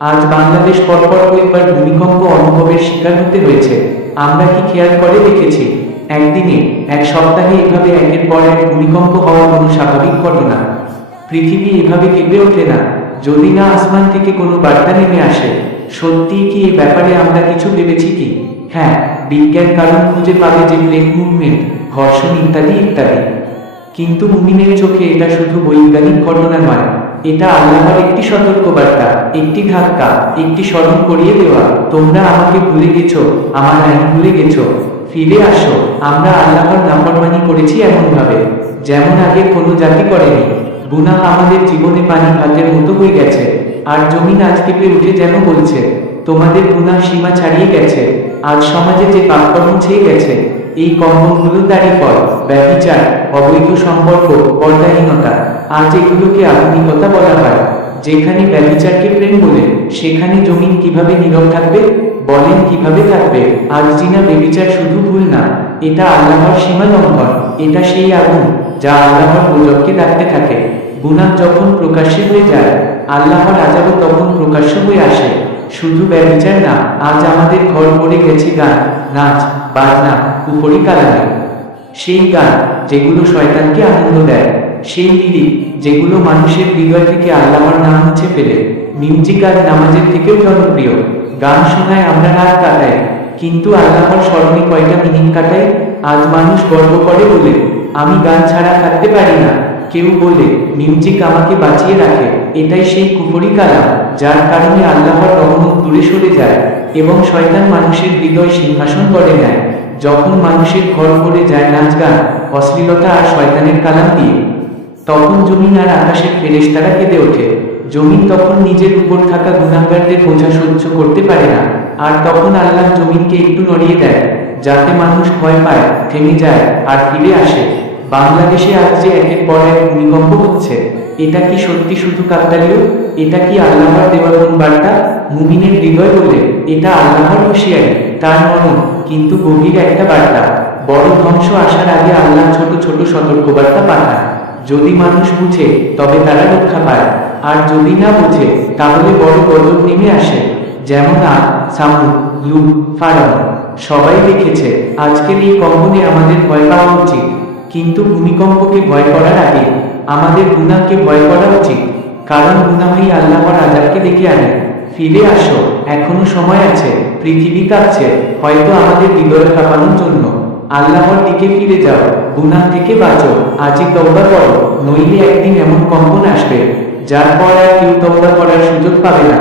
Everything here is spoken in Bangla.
আজ বাংলাদেশ পরপর কয়েকবার ভূমিকম্প অনুভবের শিকার হতে হয়েছে। আমরা কি খেয়াল করে দেখেছি একদিনে, এক সপ্তাহে এভাবে একের পর এক ভূমিকম্প হওয়া কোনো স্বাভাবিক ঘটনা? পৃথিবী এভাবে কেঁপে ওঠে না যদি না আসমান থেকে কোনো বার্তা নেমে আসে। সত্যিই কি এই ব্যাপারে আমরা কিছু ভেবেছি কি? হ্যাঁ, বিজ্ঞান কারণ খুঁজে পাবে, যে প্লেন মুভমেন্ট, ঘর্ষণ ইত্যাদি ইত্যাদি। কিন্তু মুমিনের চোখে এটা শুধু বৈজ্ঞানিক ঘটনা নয়, এটা আল্লাহর একটি সতর্কবার্তা, একটি ধাক্কা, একটি স্মরণ করিয়ে দেওয়া, তোমরা আমাকে ভুলে গেছো, আমার আইন ভুলে গেছো, ফিরে আসো। আমরা আল্লাহর নাফরমানি করেছি এমন ভাবে যেমন আগে কোনো জাতি করেনি। গুনাহ আমাদের জীবনে পানি ভাতের মতো হয়ে গেছে, আর জমিন আজ কেঁপে উঠে যেন বলছে, তোমাদের গুনাহ সীমা ছাড়িয়ে গেছে। আজ সমাজে যে পাপকর্ম ছেয়ে গেছে, এই কর্মগুলো তারই ফল। ব্যভিচার, অবৈধ সম্পর্ক, পর্দাহীনতা, আজ এগুলোকে আধুনিকতা বলা হয়। যেখানে ব্যভিচারকে প্রেম বলে, সেখানে জমিন কিভাবে নীরব থাকবে? বলেন, কিভাবে থাকবে? আজ জিনা ব্যভিচার শুধু ভুল না, এটা আল্লাহর সীমা লঙ্ঘন। এটা সেই আগুন যা আল্লাহর গজবকে ডাকতে থাকে। গুনাহ যখন প্রকাশ্যে হয়ে যায়, আল্লাহর আযাবও তখন প্রকাশ্য হয়ে আসে। শুধু ব্যভিচার না, আজ আমাদের ঘর ভরে গেছে গান, নাচ, বাজনা, কুফরি কালামে। সেই গান যেগুলো শয়তানকে আনন্দ দেয়, সেই লিরিক যেগুলো মানুষের হৃদয় থেকে আল্লাহর নাম মুছে ফেলে। মিউজিক আজ নামাজের থেকেও জনপ্রিয়। গান শোনায় আমরা রাত কাটাই, কিন্তু আল্লাহর স্মরণে কয়টা মিনিট কাটাই? আজ মানুষ গর্ব করে বলে, আমি গান ছাড়া থাকতে পারি না। কেউ বলে, মিউজিক আমাকে বাঁচিয়ে রাখে। এটাই সেই কুফরি কালাম, যার কারণে আল্লাহর রহমত দূরে সরে যায় এবং শয়তান মানুষের হৃদয় সিংহাসন করে নেয়। যখন মানুষের ঘর ভরে যায় নাচ, গান, অশ্লীলতা আর শয়তানের কালাম দিয়ে, তখন জমিন আর আকাশের ফেরেশতারা কেঁদে ওঠে। জমিন তখন নিজের উপর থাকা গুনাহগারদের বোঝা সহ্য করতে পারে না, আর তখন আল্লাহ জমিনকে একটু নড়িয়ে দেয়, যাতে মানুষ ভয় পায়, থেমে যায় আর ফিরে আসে। বাংলাদেশে আজ যে একের পর এক ভূমিকম্প হচ্ছে, এটা কি সত্যি শুধু কাকতালীয়? এটা কি আল্লাহর দেওয়া কোন বার্তা? মুমিনের হৃদয় বলে, এটা আল্লাহর হুঁশিয়ারি, তার মরণ কিন্তু গভীর একটা বার্তা। বড় ধ্বংস আসার আগে আল্লাহ ছোট ছোট সতর্কবার্তা পাঠায়। যদি মানুষ বুঝে, তবে তারা রক্ষা পায়, আর যদি না বুঝে, তাহলে বড় গজব নেমে আসে। যেমন আদ, সামুদ, লূত, ফারাও, সবাই দেখেছে। আজকের এই কম্পনে আমাদের ভয় পাওয়া উচিত, কিন্তু ভূমিকম্পকে ভয় করার আগে আমাদের গুনাহকে ভয় করা উচিত, কারণ গুনাহই আল্লাহর আযাবকে ডেকে আনে। ফিরে আসো, এখনো সময় আছে। পৃথিবী কাঁপছে, হয়তো আমাদের হৃদয় কাঁপানোর জন্য। আল্লাহর দিকে ফিরে যাও, গুনাহ থেকে বাঁচো, আজই তওবা করো, নইলে একদিন এমন কম্পন আসবে যার পর আর কেউ তওবা করার সুযোগ পাবে না।